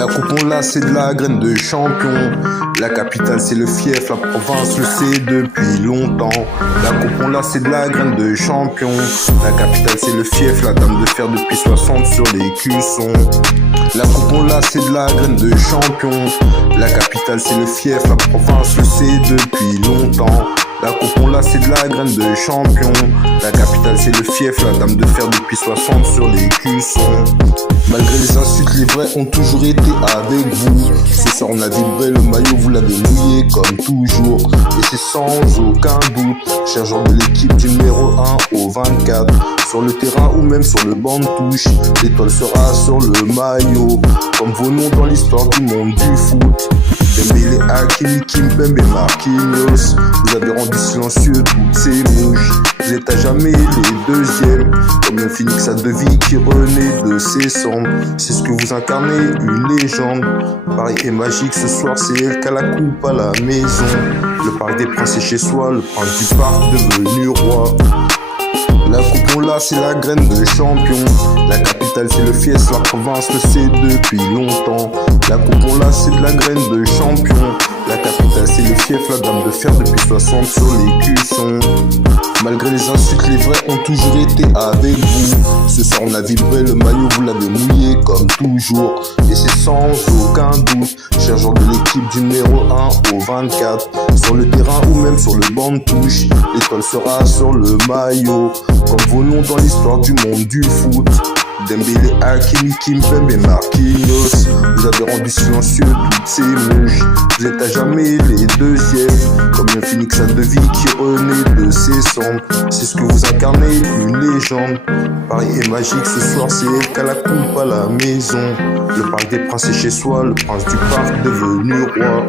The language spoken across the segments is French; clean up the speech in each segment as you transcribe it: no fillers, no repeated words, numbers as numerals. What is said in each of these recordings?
La coupe on l'a, c'est de la graine de champion. La capitale c'est le fief, la province le sait depuis longtemps. La coupe on l'a, c'est de la graine de champion. La capitale c'est le fief, la dame de fer depuis 60 sur les cuissons. La coupe on l'a, c'est de la graine de champion. La capitale c'est le fief, la province le sait depuis longtemps. La coupe on l'a, c'est de la graine de champion. La capitale c'est le fief, la dame de fer depuis 60 sur les cuissons. Malgré les insultes, les vrais ont toujours été avec vous. Ce soir on a vibré, le maillot vous l'avez mouillé comme toujours. Et c'est sans aucun doute, cher joueur de l'équipe du numéro 1 au 24. Sur le terrain ou même sur le banc de touche, l'étoile sera sur le maillot. Comme vos noms dans l'histoire du monde du foot. Dembélé, Hakimi, Kimpembe et Marquinhos. Vous avez rendu silencieux toutes ces mouches. Vous êtes à jamais les deuxièmes. Comme un phénix à deux vies qui renaît de ses cendres. C'est ce que vous incarnez, une légende. Paris est magique, ce soir c'est elle qui a la coupe à la maison. Le parc des princes est chez soi, le prince du parc devenu roi. La coupe on l'a, c'est la graine de champion. La capitale c'est le fief, la province le sait depuis longtemps. La coupe on l'a, c'est de la graine de champion. La capitale c'est le fief, la dame de fer depuis 60 sur les cuissons. Malgré les insultes, les vrais ont toujours été avec vous. Ce soir on a vibré, le maillot vous l'avez mouillé comme toujours. Et c'est sans aucun doute, cher joueur de l'équipe du numéro 1 au 24. Sur le terrain ou même sur le banc de touche, l'étoile sera sur le maillot. Comme vos noms dans l'histoire du monde du foot. Dembélé, Hakimi, Kimpembe et Marquinhos. Vous avez rendu silencieux toutes ces mouches. Vous êtes à jamais les deuxièmes. Comme un phénix à deux vies qui renaît de ses cendres. C'est ce que vous incarnez, une légende. Paris est magique, ce soir c'est elle qui a la coupe à la maison. Le parc des princes est chez soi, le prince du parc devenu roi.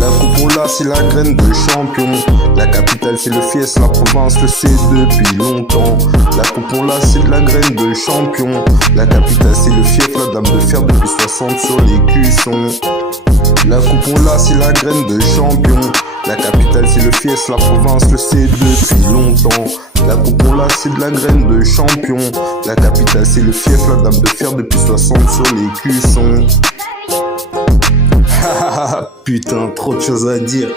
La coupe on l'a, c'est la graine de champion. La capitale c'est le fief, la province le sait depuis longtemps. La coupe on l'a, c'est de la graine de champion. La capitale c'est le fief, la dame de fer depuis 60 sur les cuissons. La coupe on l'a, c'est la graine de champion. La capitale c'est le fief, la province le sait depuis longtemps. La coupe on l'a, c'est de la graine de champion. La capitale c'est le fief, la dame de fer depuis 60 sur les cuissons. Putain, trop de choses à dire.